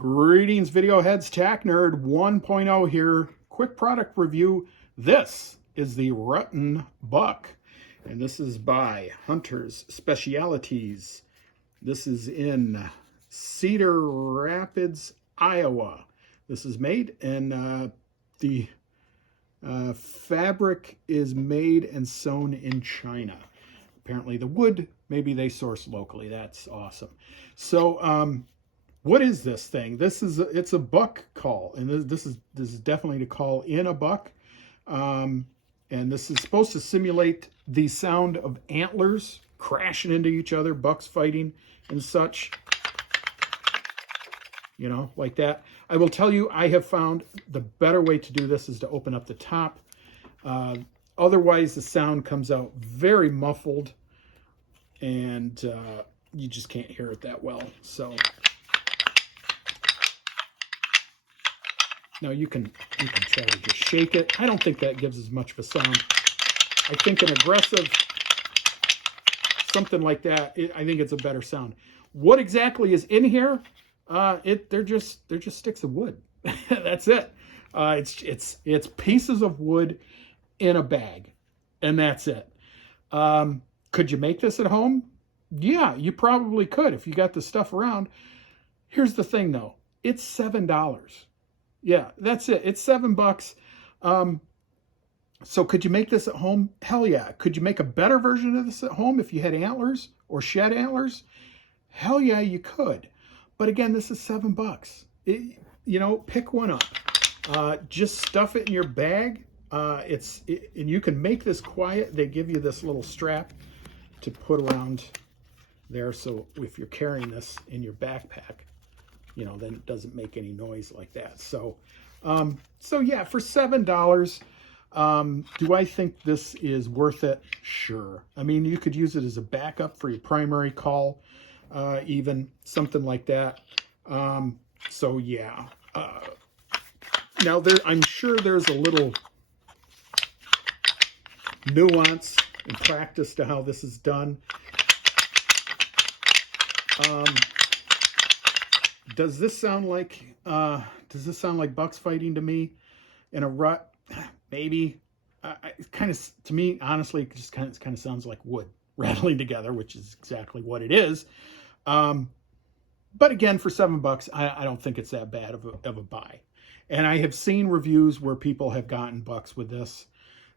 Greetings, video heads. Tack Nerd 1.0 here. Quick product review. This is the Ruttin buck, and this is by Hunter's Specialties. This is in Cedar Rapids, Iowa. This is made, and the fabric is made and sewn in China. Apparently the wood, maybe they source locally. That's awesome. So, what is this thing? It's a buck call, and this is definitely to call in a buck, and this is supposed to simulate the sound of antlers crashing into each other, bucks fighting and such, you know, like that. I will tell you, I have found the better way to do this is to open up the top. Otherwise, the sound comes out very muffled, and you just can't hear it that well. So. Now you can try to just shake it. I don't think that gives as much of a sound. I think an aggressive, something like that, I think it's a better sound. What exactly is in here? They're just sticks of wood. That's it. It's pieces of wood in a bag, and that's it. Could you make this at home? Yeah, you probably could if you got the stuff around. Here's the thing, though. It's $7. Yeah, that's it. It's $7. So could you make this at home? Hell yeah. Could you make a better version of this at home if you had antlers or shed antlers? Hell yeah, you could. But again, this is $7. You know, pick one up. Just stuff it in your bag. And you can make this quiet. They give you this little strap to put around there. So if you're carrying this in your backpack, you know, then it doesn't make any noise like that. So, yeah, for $7, do I think this is worth it? Sure. I mean, you could use it as a backup for your primary call, even something like that. So yeah. Now I'm sure there's a little nuance and practice to how this is done. Does this sound like bucks fighting to me in a rut? Maybe. It kind of, to me, honestly, it just kind of sounds like wood rattling together, which is exactly what it is. But again, for $7, I don't think it's that bad of a buy. And I have seen reviews where people have gotten bucks with this.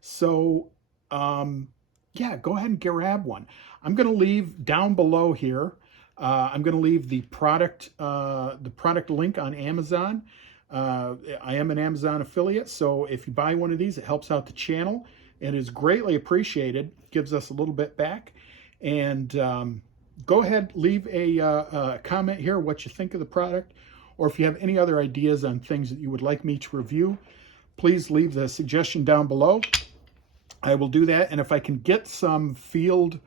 So yeah, go ahead and grab one. I'm going to leave down below here. I'm going to leave the product link on Amazon. I am an Amazon affiliate, so if you buy one of these, it helps out the channel. It is greatly appreciated. Gives us a little bit back. And go ahead, leave a comment here what you think of the product, or if you have any other ideas on things that you would like me to review, please leave the suggestion down below. I will do that, and if I can get some field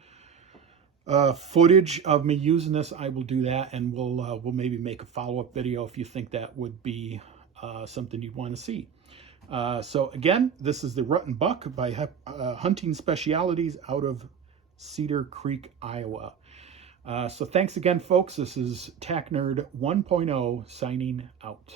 footage of me using this, I will do that, and we'll maybe make a follow-up video if you think that would be something you'd want to see. So again, this is the Ruttin buck by Hunting Specialties out of Cedar Creek, Iowa. So thanks again, folks. This is Tack Nerd 1.0 signing out.